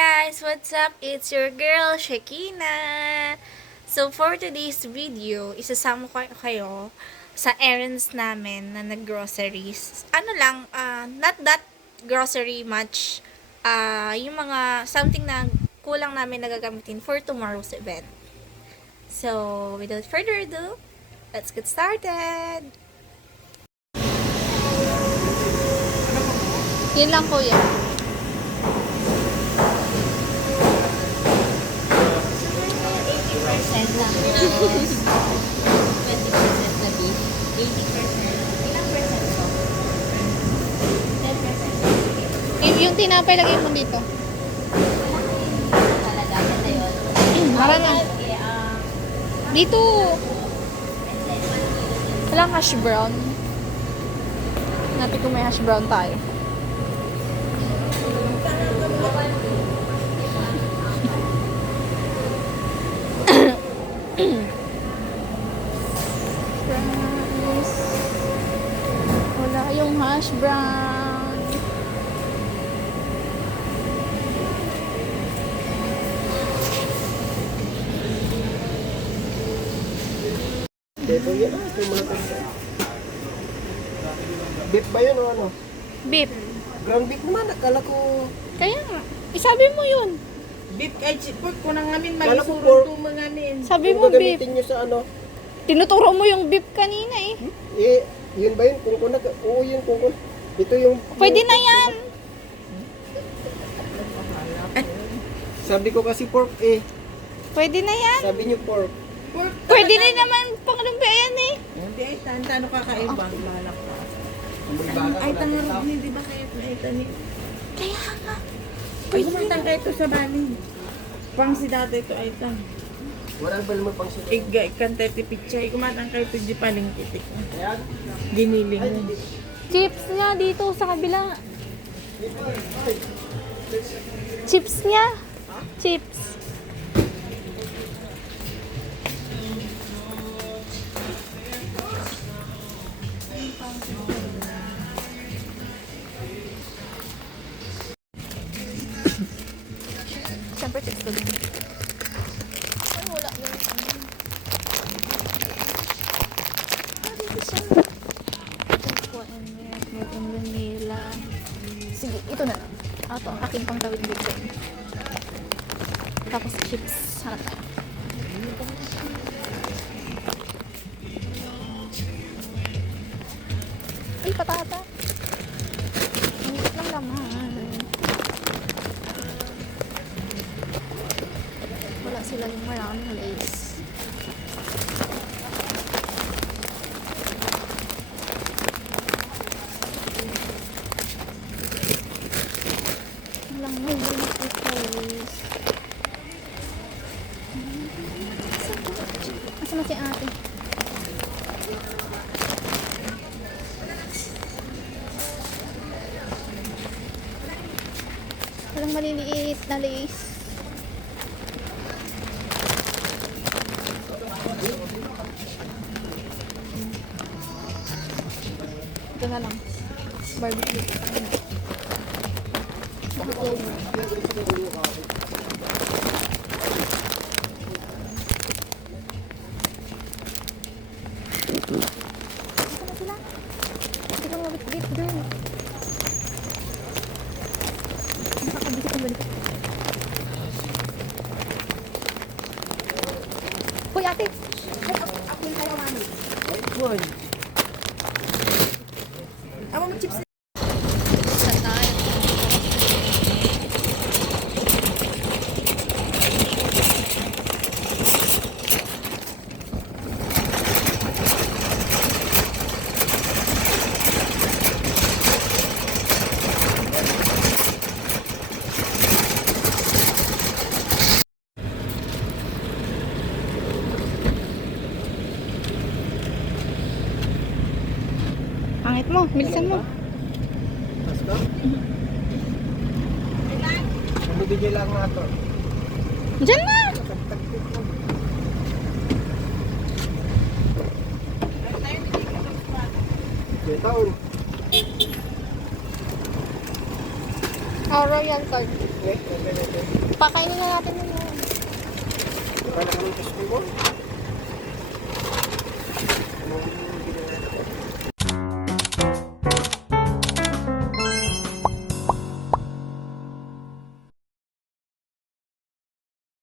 guys! What's up? It's your girl, Shakina! So, for today's video, isasama ko kayo sa errands namin na nag-groceries. Ano lang, not that grocery much. Yung mga something na kulang namin nagagamitin for tomorrow's event. So, without further ado, let's get started! Yun lang kuya. Lang plus 20% na beef, 80%. Ilang percent to? 10%. Yung tinapay, lagay mo dito. Talaga, ganda yun. Mara na. Dito. And then 1 kilo. Walang hash brown. Natin kung may hash brown tayo. Fries. Wala yung hash brown. Ito yan ah, ito mga kasi. Beef ba yun o ano? Beef. Ground beef naman, akala ko... Kaya nga. Isabi mo yun. Beef ay pork ko nang amin Kala ko malisurong pork. tumanganin. Sabi Kung mo beef. gagamitin nyo sa ano? Tinuturo mo yung beef kanina eh. Eh, yun ba yun? Kung kuna, oo yun, kung kuna. Ito yung... Pwede na yan. Sabi ko kasi pork eh. Pwede na yan. Sabi nyo pork. Pork. Pwede na naman panglumpayan eh. Hindi ay tano kakaiba. Balak ka. Amoy baka Ay wala tangar tao. ni di ba kayo ay tani. Kaya nga. Pwede mo tang kayo to sa bali. Pang si dati ito ay tang. Walang bal mo pang sila. Iga ikan tete pichay kumatang kayo to di paling kitik. Ayan. Giniling mo. Chips niya dito sa kabila. Chips niya. Chips. Siyempre chips ko din. Ay, wala yun. Dito siya. Aqua and milk, milk and vanilla. Sige, ito na lang. Ito ang aking pangtawid dito. Tapos chips. Hanap tayo. Ay, patata. Ang liit lang naman. Wala sila yung maraming lace. Walang may limit guys. Asa na si ate? Walang maliliit na lace. Ito na lang. Barbecue. Ito na sila. Hindi ko mabit-bit girl. Nakakabikit ang balik. Hoy ate! Ay, ako yung kaya mami. Boy. Amo mo chips. Sa tayo. Pangit mo, bilisan mo. Tapos ka? Bumibigay lang nga to. Diyan na! Tagtagtag lang. May taon. Oh, royal card. Okay, okay, okay. Pakainin na natin yun. Wala ka naman sa school mo?